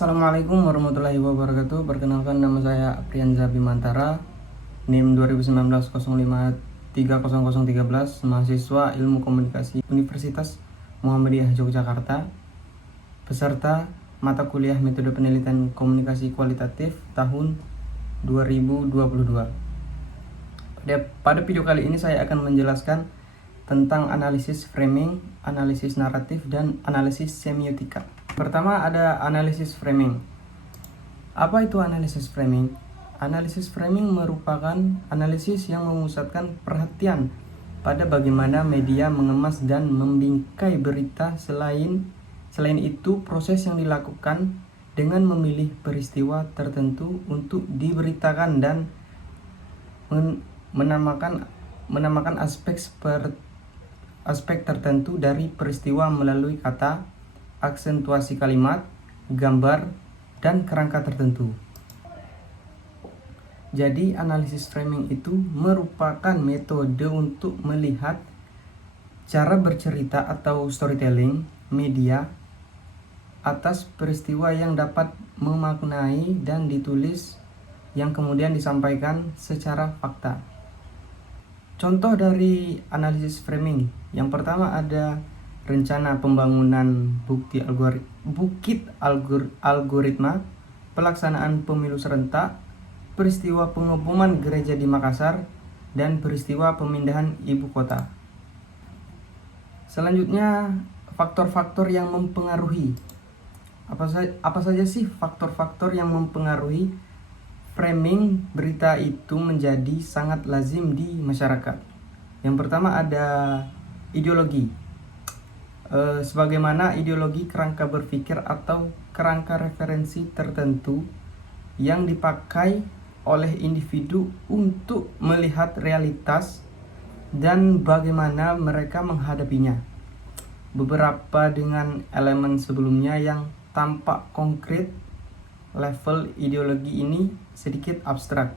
Assalamualaikum warahmatullahi wabarakatuh. Perkenalkan, nama saya Aprianza Bimantara, NIM 2019-05-30013, mahasiswa Ilmu Komunikasi Universitas Muhammadiyah Yogyakarta, peserta mata kuliah Metode Penelitian Komunikasi Kualitatif tahun 2022. Pada video kali ini saya akan menjelaskan tentang analisis framing, analisis naratif, dan analisis semiotika. Pertama ada analisis framing. Apa itu analisis framing? Analisis framing merupakan analisis yang memusatkan perhatian pada bagaimana media mengemas dan membingkai berita. Selain itu, proses yang dilakukan dengan memilih peristiwa tertentu untuk diberitakan dan menamakan aspek tertentu dari peristiwa melalui kata, aksentuasi kalimat, gambar, dan kerangka tertentu. Jadi analisis framing itu merupakan metode untuk melihat cara bercerita atau storytelling media atas peristiwa yang dapat memaknai dan ditulis yang kemudian disampaikan secara fakta. Contoh dari analisis framing, yang pertama ada rencana pembangunan bukit algoritma, pelaksanaan pemilu serentak, peristiwa pengeboman gereja di Makassar, dan peristiwa pemindahan ibu kota. Selanjutnya, faktor-faktor yang mempengaruhi. Apa saja sih faktor-faktor yang mempengaruhi framing berita itu menjadi sangat lazim di masyarakat? Yang pertama ada ideologi. Sebagaimana ideologi kerangka berpikir atau kerangka referensi tertentu yang dipakai oleh individu untuk melihat realitas dan bagaimana mereka menghadapinya. Beberapa dengan elemen sebelumnya yang tampak konkret, level ideologi ini sedikit abstrak.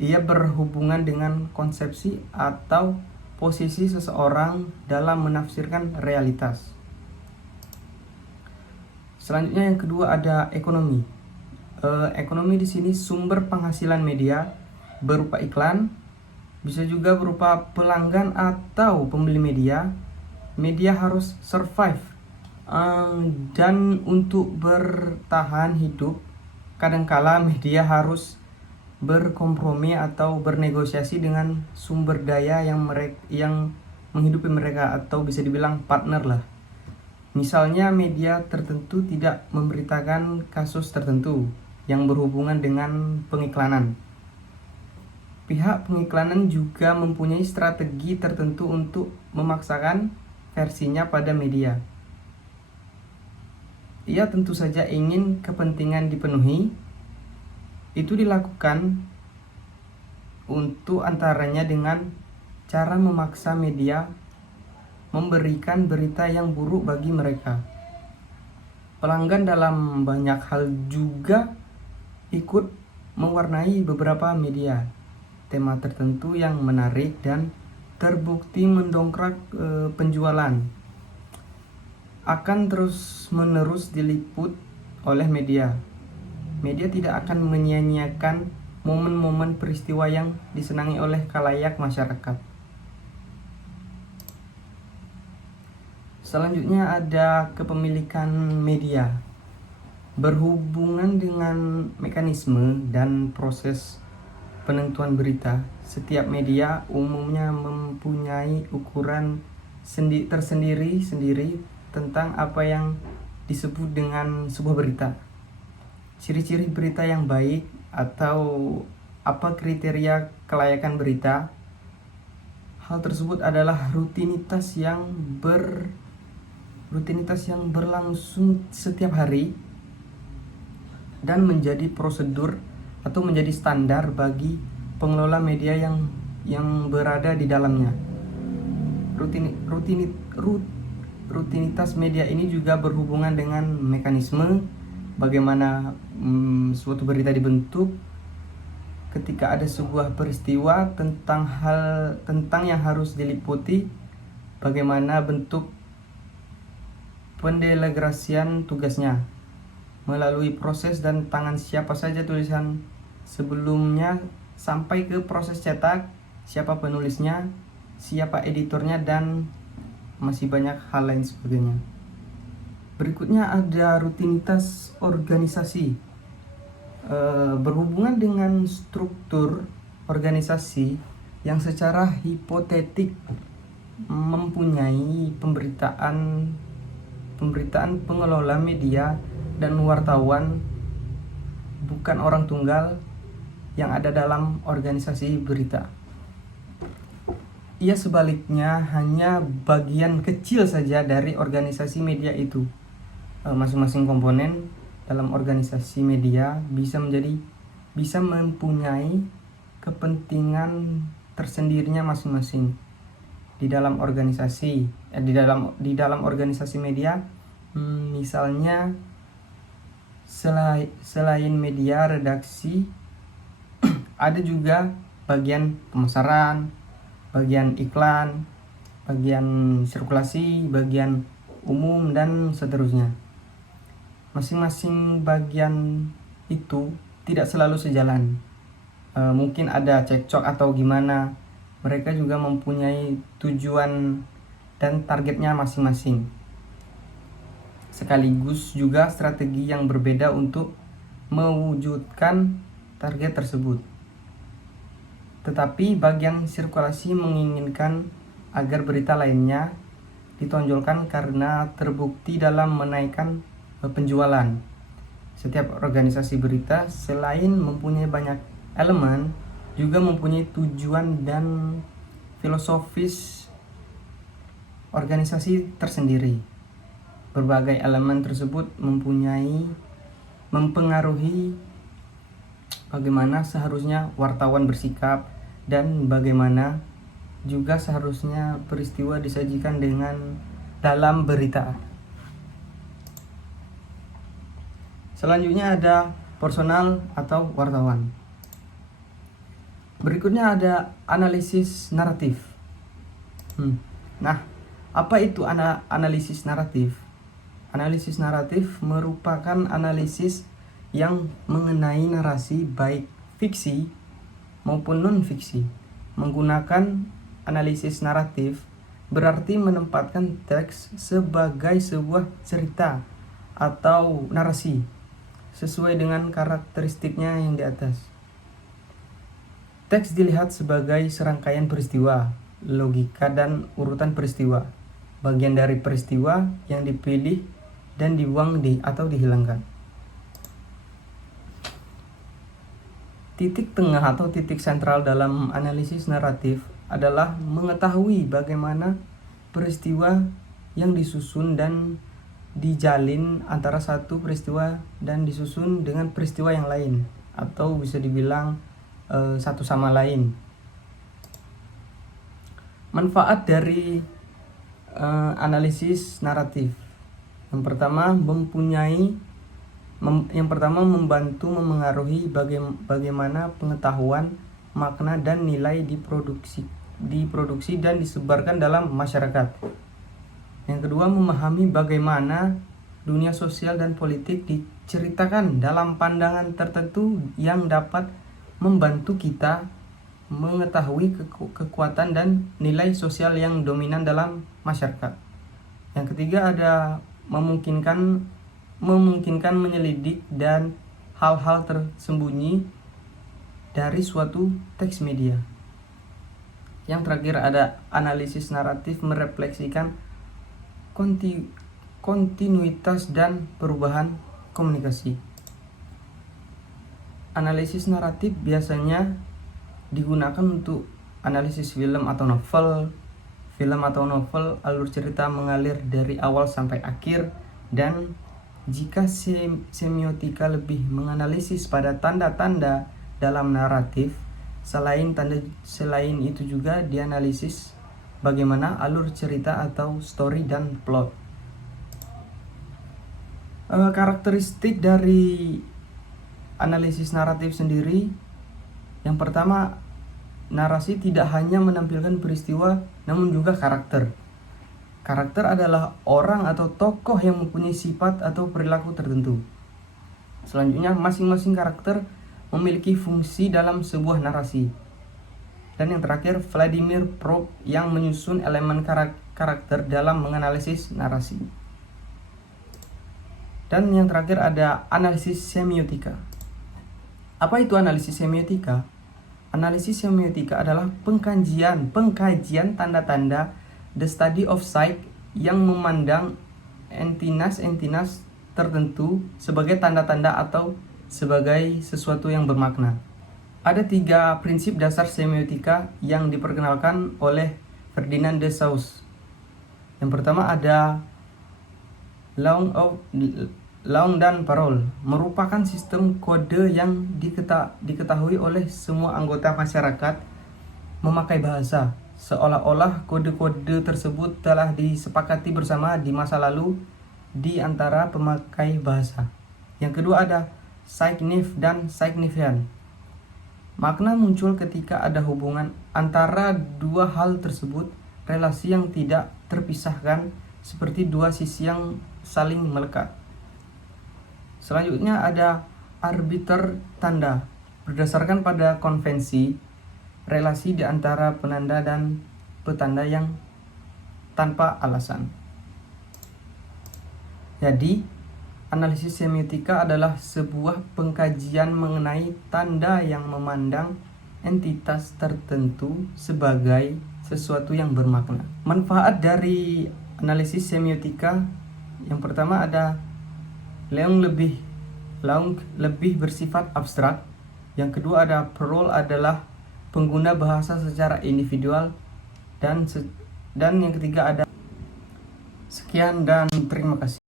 Ia berhubungan dengan konsepsi atau posisi seseorang dalam menafsirkan realitas. Selanjutnya yang kedua ada ekonomi. Ekonomi di sini sumber penghasilan media berupa iklan, bisa juga berupa pelanggan atau pembeli media. Media harus survive dan untuk bertahan hidup, kadangkala media harus berkompromi atau bernegosiasi dengan sumber daya yang menghidupi mereka, atau bisa dibilang partner lah. Misalnya media tertentu tidak memberitakan kasus tertentu yang berhubungan dengan pengiklanan. Pihak pengiklanan juga mempunyai strategi tertentu untuk memaksakan versinya pada media. Ia tentu saja ingin kepentingan dipenuhi. Itu dilakukan untuk antaranya dengan cara memaksa media memberikan berita yang buruk bagi mereka. Pelanggan dalam banyak hal juga ikut mewarnai beberapa media. Tema tertentu yang menarik dan terbukti mendongkrak penjualan akan terus-menerus diliput oleh media. Media tidak akan menyia-nyiakan momen-momen peristiwa yang disenangi oleh khalayak masyarakat. Selanjutnya ada kepemilikan media. Berhubungan dengan mekanisme dan proses penentuan berita, setiap media umumnya mempunyai ukuran tersendiri tentang apa yang disebut dengan sebuah berita. Ciri-ciri berita yang baik atau apa kriteria kelayakan berita. Hal tersebut adalah rutinitas yang berlangsung setiap hari dan menjadi prosedur atau menjadi standar bagi pengelola media yang berada di dalamnya. Rutinitas media ini juga berhubungan dengan mekanisme bagaimana suatu berita dibentuk. Ketika ada sebuah peristiwa tentang yang harus diliputi, bagaimana bentuk pendelegasian tugasnya. melalui proses dan tangan siapa saja tulisan sebelumnya sampai ke proses cetak, siapa penulisnya, siapa editornya, dan masih banyak hal lain sebagainya. Berikutnya ada rutinitas organisasi. Berhubungan dengan struktur organisasi yang secara hipotetik mempunyai pemberitaan pengelola media dan wartawan bukan orang tunggal yang ada dalam organisasi berita. Ia sebaliknya hanya bagian kecil saja dari organisasi media itu. Masing-masing komponen dalam organisasi media bisa mempunyai kepentingan tersendirinya masing-masing di dalam organisasi di dalam organisasi media. Misalnya selain media redaksi ada juga bagian pemasaran, bagian iklan, bagian sirkulasi, bagian umum, dan seterusnya. Masing-masing bagian itu tidak selalu sejalan. Mungkin ada cekcok atau gimana. Mereka juga mempunyai tujuan dan targetnya masing-masing. Sekaligus juga strategi yang berbeda untuk mewujudkan target tersebut. Tetapi bagian sirkulasi menginginkan agar berita lainnya ditonjolkan karena terbukti dalam menaikkan penjualan. Setiap organisasi berita selain mempunyai banyak elemen, juga mempunyai tujuan dan filosofis organisasi tersendiri. Berbagai elemen tersebut mempengaruhi bagaimana seharusnya wartawan bersikap dan bagaimana juga seharusnya peristiwa disajikan dalam berita. Selanjutnya ada personal atau wartawan. Berikutnya ada analisis naratif. Nah, apa itu analisis naratif? Analisis naratif merupakan analisis yang mengenai narasi baik fiksi maupun non-fiksi. Menggunakan analisis naratif berarti menempatkan teks sebagai sebuah cerita atau narasi sesuai dengan karakteristiknya yang di atas. Teks dilihat sebagai serangkaian peristiwa, logika dan urutan peristiwa, bagian dari peristiwa yang dipilih dan dibuang atau dihilangkan. Titik tengah atau titik sentral dalam analisis naratif adalah mengetahui bagaimana peristiwa yang disusun dan dijalin antara satu peristiwa dan disusun dengan peristiwa yang lain, atau bisa dibilang satu sama lain. Manfaat dari analisis naratif. Yang pertama membantu memengaruhi bagaimana pengetahuan, makna dan nilai diproduksi dan disebarkan dalam masyarakat. Yang kedua, memahami bagaimana dunia sosial dan politik diceritakan dalam pandangan tertentu yang dapat membantu kita mengetahui kekuatan dan nilai sosial yang dominan dalam masyarakat. Yang ketiga ada memungkinkan menyelidik dan hal-hal tersembunyi dari suatu teks media. Yang terakhir ada analisis naratif merefleksikan kontinuitas dan perubahan komunikasi. Analisis naratif biasanya digunakan untuk analisis film atau novel. Film atau novel, alur cerita mengalir dari awal sampai akhir, dan jika semiotika lebih menganalisis pada tanda-tanda dalam naratif, selain itu juga dianalisis bagaimana alur cerita atau story dan plot. Karakteristik dari analisis naratif sendiri, yang pertama, narasi tidak hanya menampilkan peristiwa namun juga karakter. Karakter adalah orang atau tokoh yang mempunyai sifat atau perilaku tertentu. Selanjutnya, masing-masing karakter memiliki fungsi dalam sebuah narasi. Dan yang terakhir, Vladimir Propp yang menyusun elemen karakter dalam menganalisis narasi. Dan yang terakhir ada analisis semiotika. Apa itu analisis semiotika? Analisis semiotika adalah pengkajian tanda-tanda, the study of sight, yang memandang entitas tertentu sebagai tanda-tanda atau sebagai sesuatu yang bermakna. Ada 3 prinsip dasar semiotika yang diperkenalkan oleh Ferdinand de Saussure. Yang pertama ada Langue dan parole, merupakan sistem kode yang diketahui oleh semua anggota masyarakat memakai bahasa, seolah-olah kode-kode tersebut telah disepakati bersama di masa lalu di antara pemakai bahasa. Yang kedua ada signific dan signifiant. Makna muncul ketika ada hubungan antara dua hal tersebut, relasi yang tidak terpisahkan seperti dua sisi yang saling melekat. Selanjutnya ada arbiter tanda, berdasarkan pada konvensi relasi di antara penanda dan petanda yang tanpa alasan. Jadi, analisis semiotika adalah sebuah pengkajian mengenai tanda yang memandang entitas tertentu sebagai sesuatu yang bermakna. Manfaat dari analisis semiotika yang pertama ada Langue lebih bersifat abstrak. Yang kedua ada parole adalah pengguna bahasa secara individual, dan yang ketiga ada sekian dan terima kasih.